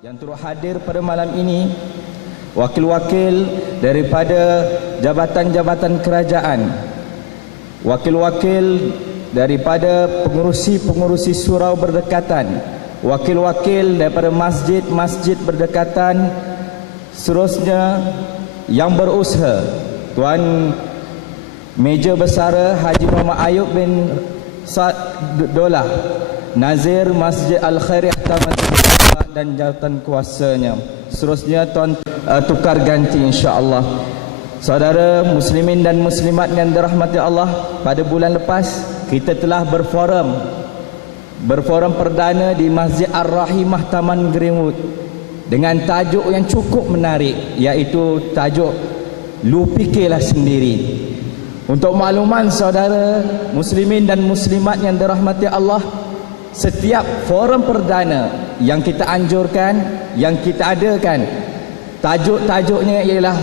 Yang turut hadir pada malam ini wakil-wakil daripada jabatan-jabatan kerajaan, wakil-wakil daripada pengurusi-pengurusi surau berdekatan, wakil-wakil daripada masjid-masjid berdekatan, seterusnya yang berusaha, Tuan Meja Besara Haji Muhammad Ayub bin Saad Dolah, Nazir Masjid Al-Khairiyah Taman dan jawatan kuasanya, seterusnya Tuan tukar ganti insya-Allah. Saudara muslimin dan muslimat yang dirahmati Allah, pada bulan lepas kita telah berforum perdana di Masjid Ar-Rahimah Taman Greenwood dengan tajuk yang cukup menarik, iaitu tajuk "Lu fikirlah sendiri". Untuk makluman saudara muslimin dan muslimat yang dirahmati Allah, setiap forum perdana yang kita anjurkan, yang kita adakan, tajuk-tajuknya ialah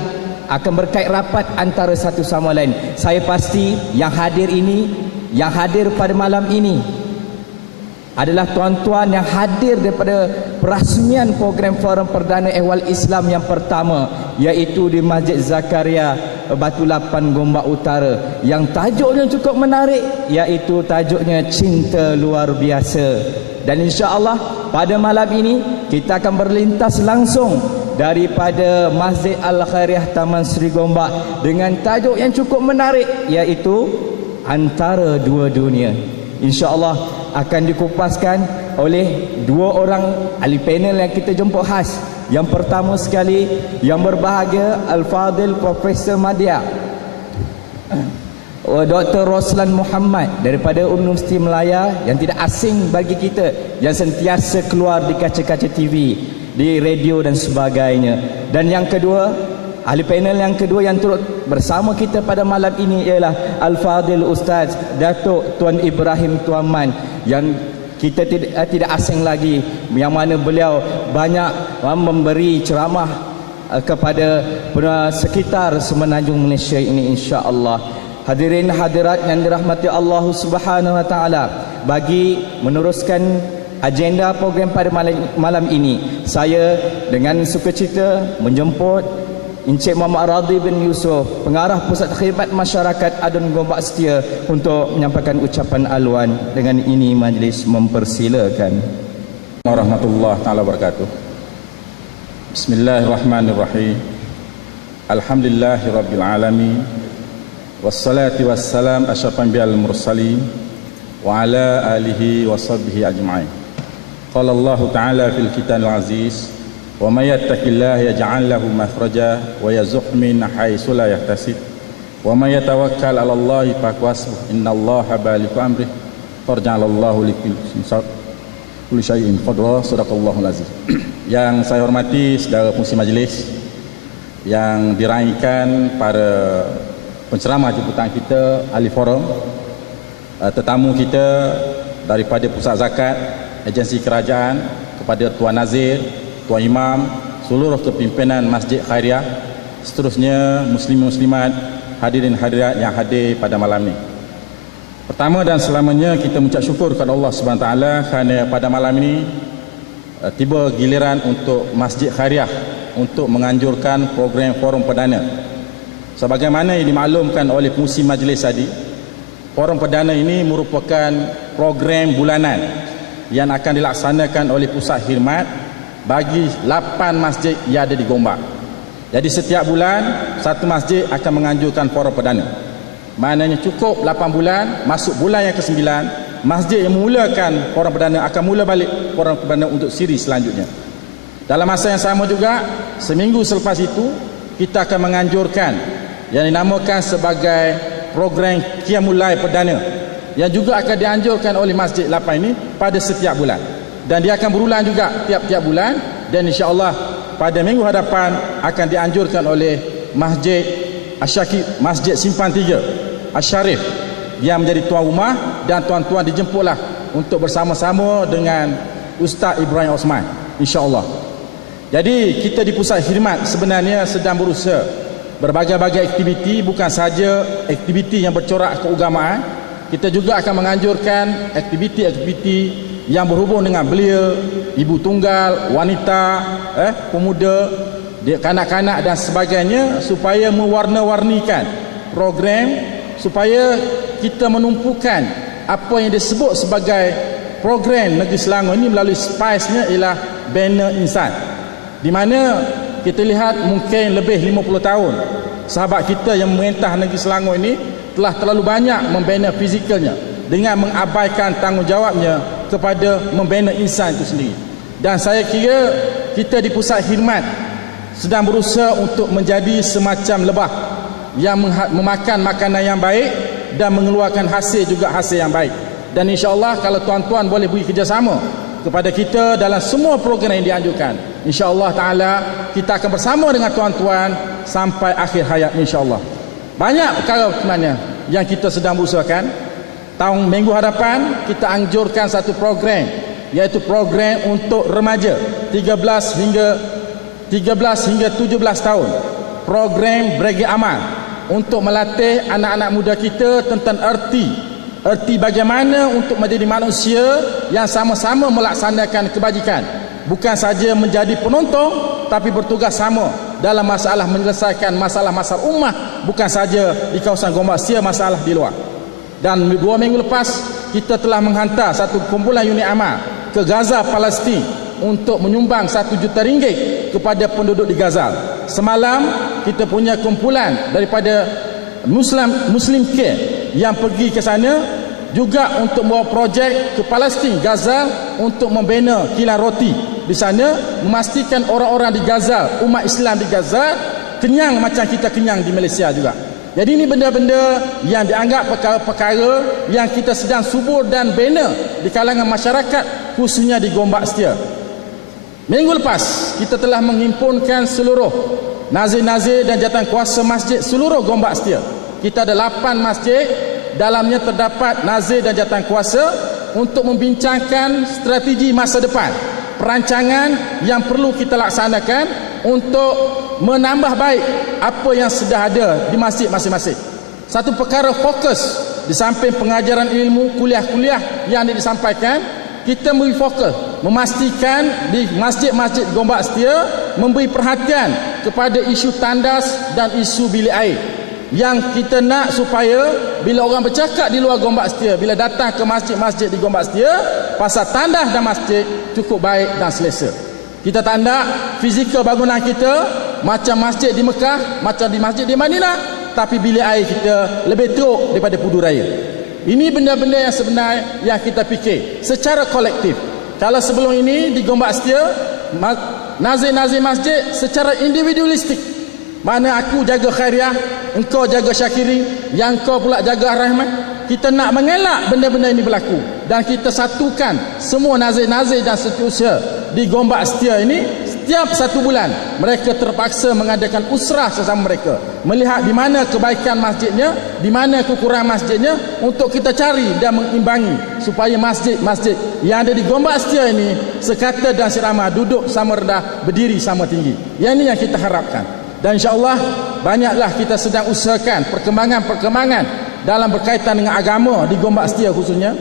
akan berkait rapat antara satu sama lain. Saya pasti yang hadir pada malam ini adalah tuan-tuan yang hadir daripada perasmian program forum perdana ehwal Islam yang pertama, iaitu di Masjid Zakaria Batu Lapan, Gombak Utara, yang tajuknya cukup menarik, iaitu tajuknya Cinta Luar Biasa. Dan insya-Allah pada malam ini kita akan berlintas langsung daripada Masjid Al-Khairiyah Taman Seri Gombak dengan tajuk yang cukup menarik, iaitu Antara Dua Dunia. InsyaAllah akan dikupaskan oleh dua orang ahli panel yang kita jemput khas. Yang pertama sekali yang berbahagia Al-Fadil Profesor Madya Dr. Roslan Muhammad daripada Universiti Melaya, yang tidak asing bagi kita, yang sentiasa keluar di kaca-kaca TV, di radio dan sebagainya. Dan yang kedua, ahli panel yang kedua yang turut bersama kita pada malam ini ialah Al-Fadil Ustaz Datuk Tuan Ibrahim Tuaman, yang kita tidak asing lagi, yang mana beliau banyak memberi ceramah kepada sekitar Semenanjung Malaysia ini insya-Allah. Hadirin hadirat yang dirahmati Allah Subhanahu wa taala, bagi meneruskan agenda program pada malam ini, saya dengan sukacita menjemput Encik Muhammad Radhi bin Yusof, Pengarah Pusat Khidmat Masyarakat Adun Gombak Setia, untuk menyampaikan ucapan aluan. Dengan ini majlis mempersilakan. Warahmatullahi taala wabarakatuh. Bismillahirrahmanirrahim. Alhamdulillahirabbil alamin. Wassalatu wassalam asyrafal anbiya'il mursalin wa ala alihi wa sahbihi ajma'in. Qala Allah ta'ala fil kitabil aziz, wa may yattaqillaha yaj'al lahu makhraja wa yarzuqhu min haitsu la yahtasib wa may yatawakkal 'ala Allah fahuwa hasbuh innallaha balighu amrihi qad ja'alallahu likulli syai'in qadra. Shadaqallahul azim. Yang saya hormati saudara pengurusi majlis, yang diraikan para penceramah jemputan kita, ahli forum, tetamu kita daripada pusat zakat, agensi kerajaan, kepada Tuan Nazir, Tuan Imam, seluruh kepimpinan Masjid Khairiyah, seterusnya muslim-muslimat, hadirin hadirat yang hadir pada malam ini. Pertama dan selamanya kita mengucap syukur kepada Allah Subhanahu Wa Taala kerana pada malam ini tiba giliran untuk Masjid Khairiyah untuk menganjurkan program forum perdana. Sebagaimana yang dimaklumkan oleh pengurusi majlis tadi, forum perdana ini merupakan program bulanan yang akan dilaksanakan oleh pusat khidmat bagi 8 masjid yang ada di Gombak. Jadi setiap bulan satu masjid akan menganjurkan forum perdana. Maknanya cukup 8 bulan, masuk bulan yang ke-9, masjid yang memulakan forum perdana akan mula balik forum perdana untuk siri selanjutnya. Dalam masa yang sama juga, seminggu selepas itu kita akan menganjurkan yang dinamakan sebagai program Qiyamul Lail perdana, yang juga akan dianjurkan oleh Masjid 8 ini pada setiap bulan, dan dia akan berulang juga tiap-tiap bulan. Dan insya-Allah pada minggu hadapan akan dianjurkan oleh Masjid Asyakib, Masjid Simpan 3 Asyarif, yang menjadi tuan rumah, dan tuan-tuan dijemputlah untuk bersama-sama dengan Ustaz Ibrahim Osman insya-Allah. Jadi kita di pusat khidmat sebenarnya sedang berusaha berbagai-bagai aktiviti, bukan saja aktiviti yang bercorak keagamaan, kita juga akan menganjurkan aktiviti-aktiviti yang berhubung dengan belia, ibu tunggal, wanita, pemuda, kanak-kanak dan sebagainya, supaya mewarna-warnikan program supaya kita menumpukan apa yang disebut sebagai program Negeri Selangor ini melalui SPICE-nya ialah banner insan, di mana kita lihat mungkin lebih 50 tahun sahabat kita yang memerintah Negeri Selangor ini telah terlalu banyak membina fizikalnya dengan mengabaikan tanggungjawabnya kepada membina insan itu sendiri. Dan saya kira kita di Pusat Khidmat sedang berusaha untuk menjadi semacam lebah yang memakan makanan yang baik dan mengeluarkan hasil juga hasil yang baik. Dan insya-Allah kalau tuan-tuan boleh beri kerjasama kepada kita dalam semua program yang dianjurkan, insya-Allah taala kita akan bersama dengan tuan-tuan sampai akhir hayat insya-Allah. Banyak perkara sebenarnya yang kita sedang berusahakan. Minggu hadapan kita anjurkan satu program, iaitu program untuk remaja 13 hingga 17 tahun. Program Brigade Amal untuk melatih anak-anak muda kita tentang erti bagaimana untuk menjadi manusia yang sama-sama melaksanakan kebajikan, bukan saja menjadi penonton tapi bertugas sama dalam masalah menyelesaikan masalah-masalah ummah, bukan saja di kawasan Gombak Setia, masalah di luar. Dan 2 minggu lepas kita telah menghantar satu kumpulan unit amal ke Gaza, Palestin untuk menyumbang 1 juta ringgit kepada penduduk di Gaza. Semalam kita punya kumpulan daripada Muslim Care yang pergi ke sana juga untuk membawa projek ke Palestin, Gaza, untuk membina kilang roti di sana, memastikan orang-orang di Gaza, umat Islam di Gaza kenyang macam kita kenyang di Malaysia juga. Jadi ini benda-benda yang dianggap perkara-perkara yang kita sedang subur dan bina di kalangan masyarakat, khususnya di Gombak Setia. Minggu lepas kita telah menghimpunkan seluruh nazir-nazir dan jawatankuasa masjid seluruh Gombak Setia. Kita ada 8 masjid, dalamnya terdapat nazir dan jawatankuasa untuk membincangkan strategi masa depan, perancangan yang perlu kita laksanakan untuk menambah baik apa yang sudah ada di masjid masing-masing. Satu perkara fokus di samping pengajaran ilmu, kuliah-kuliah yang disampaikan, kita beri fokus memastikan di masjid-masjid Gombak Setia memberi perhatian kepada isu tandas dan isu bilik air. Yang kita nak supaya bila orang bercakap di luar Gombak Setia, bila datang ke masjid-masjid di Gombak Setia, pasal tandas dan masjid cukup baik dan selesa. Kita tanda fizikal bangunan kita macam masjid di Mekah, macam di masjid di Madinah, tapi bilik air kita lebih teruk daripada Pudu Raya. Ini benda-benda yang sebenar yang kita fikir secara kolektif. Kalau sebelum ini di Gombak Setia, nazir-nazir masjid secara individualistik, mana aku jaga khairiah, engkau jaga syakiri, yang kau pula jaga rahmat. Kita nak mengelak benda-benda ini berlaku dan kita satukan semua nazir-nazir dan setiausaha di Gombak Setia ini. Setiap 1 bulan mereka terpaksa mengadakan usrah sesama mereka, melihat di mana kebaikan masjidnya, di mana kekurangan masjidnya, untuk kita cari dan mengimbangi supaya masjid-masjid yang ada di Gombak Setia ini sekata dan serama, duduk sama rendah, berdiri sama tinggi. Yang ini yang kita harapkan. Dan insya-Allah banyaklah kita sedang usahakan perkembangan-perkembangan dalam berkaitan dengan agama di Gombak Setia khususnya.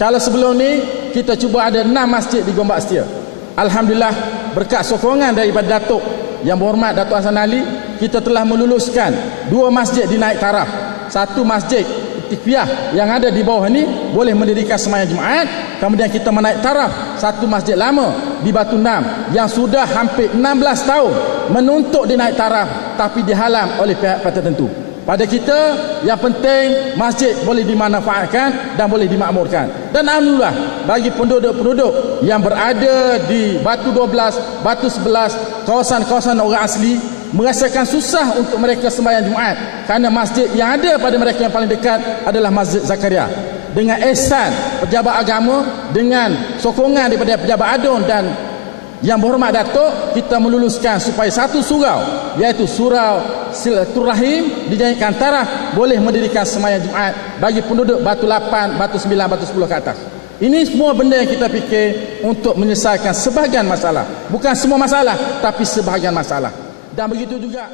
Kalau sebelum ni kita cuba ada 6 masjid di Gombak Setia. Alhamdulillah berkat sokongan daripada Datuk Yang Berhormat Datuk Hassan Ali, kita telah meluluskan 2 masjid dinaik taraf. Satu masjid Tikfiyah yang ada di bawah ni boleh mendirikan sembahyang Jumaat. Kemudian kita menaik taraf satu masjid lama di Batu Nam yang sudah hampir 16 tahun menuntut dinaik taraf tapi dihalang oleh pihak-pihak tertentu. Pada kita yang penting masjid boleh dimanfaatkan dan boleh dimakmurkan. Dan alhamdulillah bagi penduduk-penduduk yang berada di Batu 12, Batu 11, kawasan-kawasan orang asli, merasakan susah untuk mereka sembahyang Jumaat kerana masjid yang ada pada mereka yang paling dekat adalah Masjid Zakaria. Dengan ihsan pejabat agama, dengan sokongan daripada pejabat ADUN dan Yang Berhormat Datuk, kita meluluskan supaya satu surau, iaitu Surau Silaturahim, dinaikkan taraf boleh mendirikan sembahyang Jumaat bagi penduduk Batu 8, Batu 9, Batu 10 ke atas. Ini semua benda yang kita fikir untuk menyelesaikan sebahagian masalah. Bukan semua masalah, tapi sebahagian masalah. Dan begitu juga